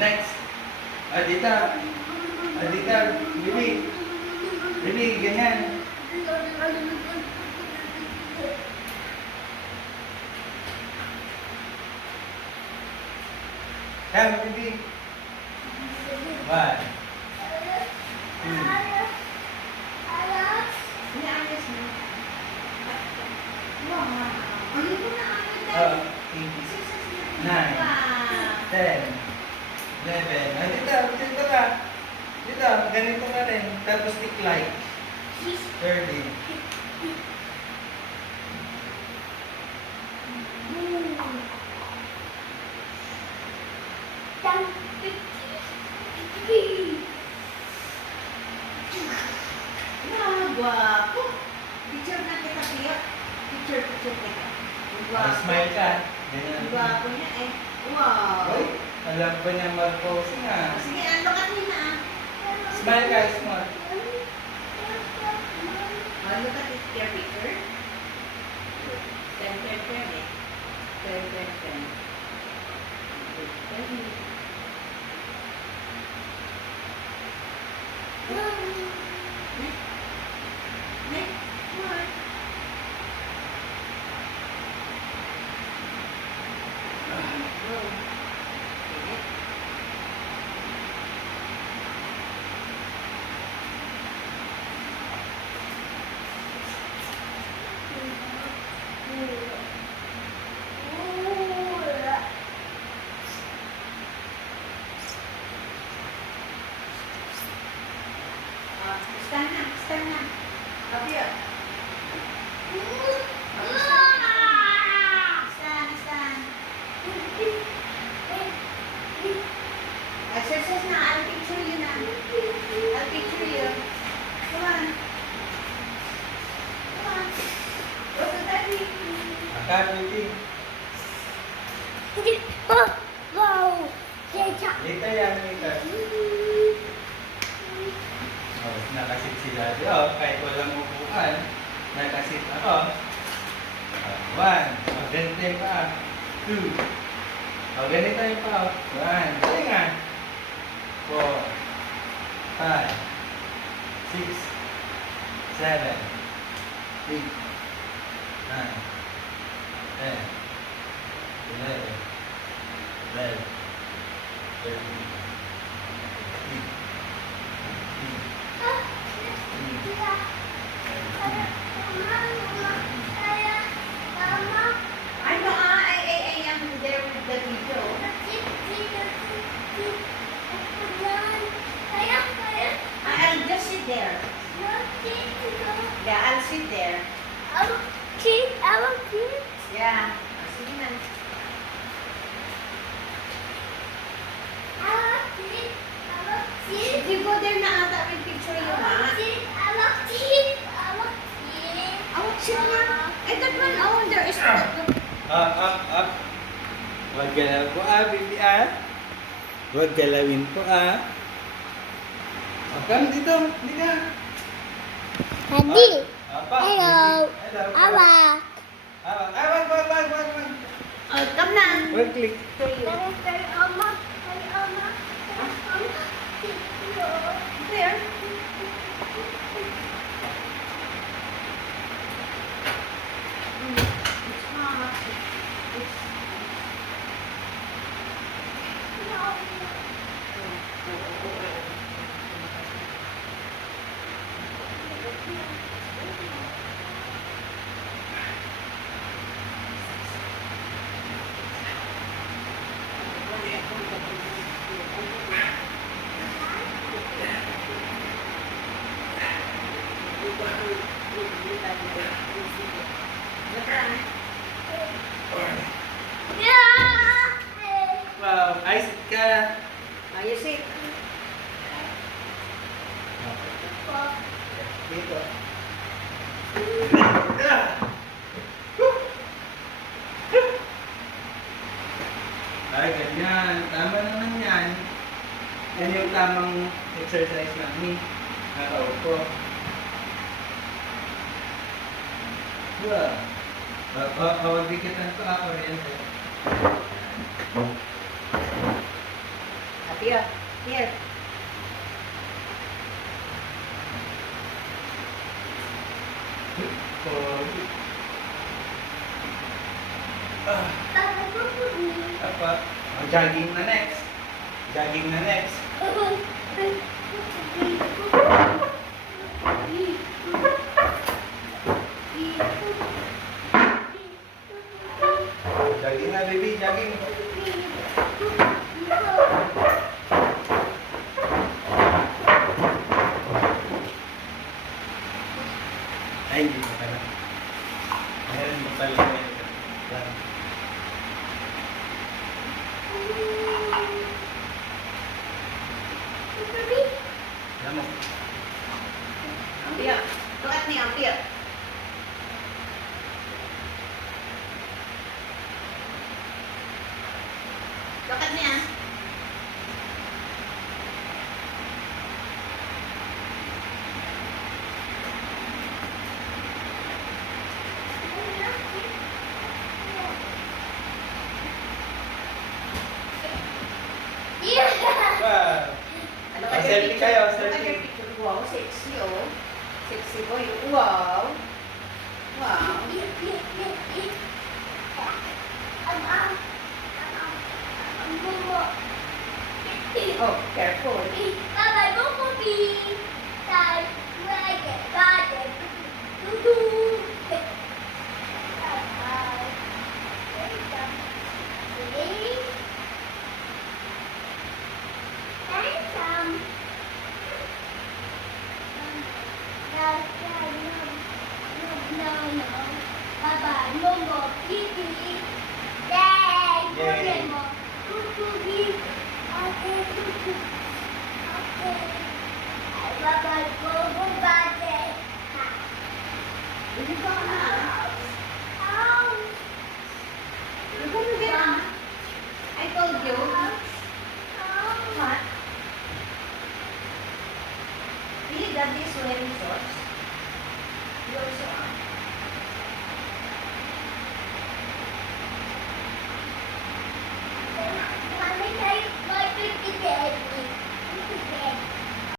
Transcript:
next. Dito. Dito. Bibi. Bibi, ganyan. Come, Bibi. 1, 2. Oh, 8, 9, 10, 11. Dito ka. Dito, ganito ka rin. Tapos tiklay. 30. Guwapo. Picture na kita, Pia. Picture kita. Guwapo. Smile ka. Ganyan. Ang guwapo niya eh. Wow. Uy, alam ko niya mag-pose nga. Sige, look at me na. Smile ka, smile. Look at it, your picture. 10, 10, 10 eh. 10, 10, 10. 10. Stand na. Up here. Stand. Exercise na. I'll picture you na. I'll picture you. Come on. Go to daddy. Akar, Bibi. Wow! Lita yan, Lita. Oh, nakasit si Daddy. Oh, kahit walang upuan, nakasit ako. 1. Ganito yung pa. 2. Ganito yung pa. 1. Sige nga. 4, 5, 6, 7, 8, 9, 10, 11, 12, 13, The video. I'll just sit there. Yeah, I'll sit there. Yeah. Sige na. You go there na ata with picture you, ma. Sit na. That one, there is Up. Huwag galaw po Bibi Huwag galawin po Come dito, hindi ka. Daddy! Apa? Hello! Hello. Awak! Wag. come na. Wag click. Show you. There. Wow, ay sit ka. Ayos eh. Dito. Ay, ganyan. Tama naman yan. Yan yung tamang exercise namin. Nakaupo. Wow. Huwag dikitan ko ako rin. here. Here. Pogi. Ah, Papa, Papa, apa? Oh, jogging na next. Jogging na next. Jogging na, baby. Jogging. Ay, hindi pa pala. Meron pa pala. Lang. Alam mo. Ang tiya. Look at me, ang tiya. Look at me, ah. Yeah. Wow. Ano Ah, selfie kayo, selfie. Wow, sexy, oh. Sexy boy. Wow. Wow. Oh, careful. Bye-bye. No more. Pee-pee. Yay. Yay. No more. Pee-pee. Okay. Okay. Bye-bye. Go, go, bye. Did you go na? Ow. Look at me, ah. I told you. Ow. What? See, daddy is wearing shorts.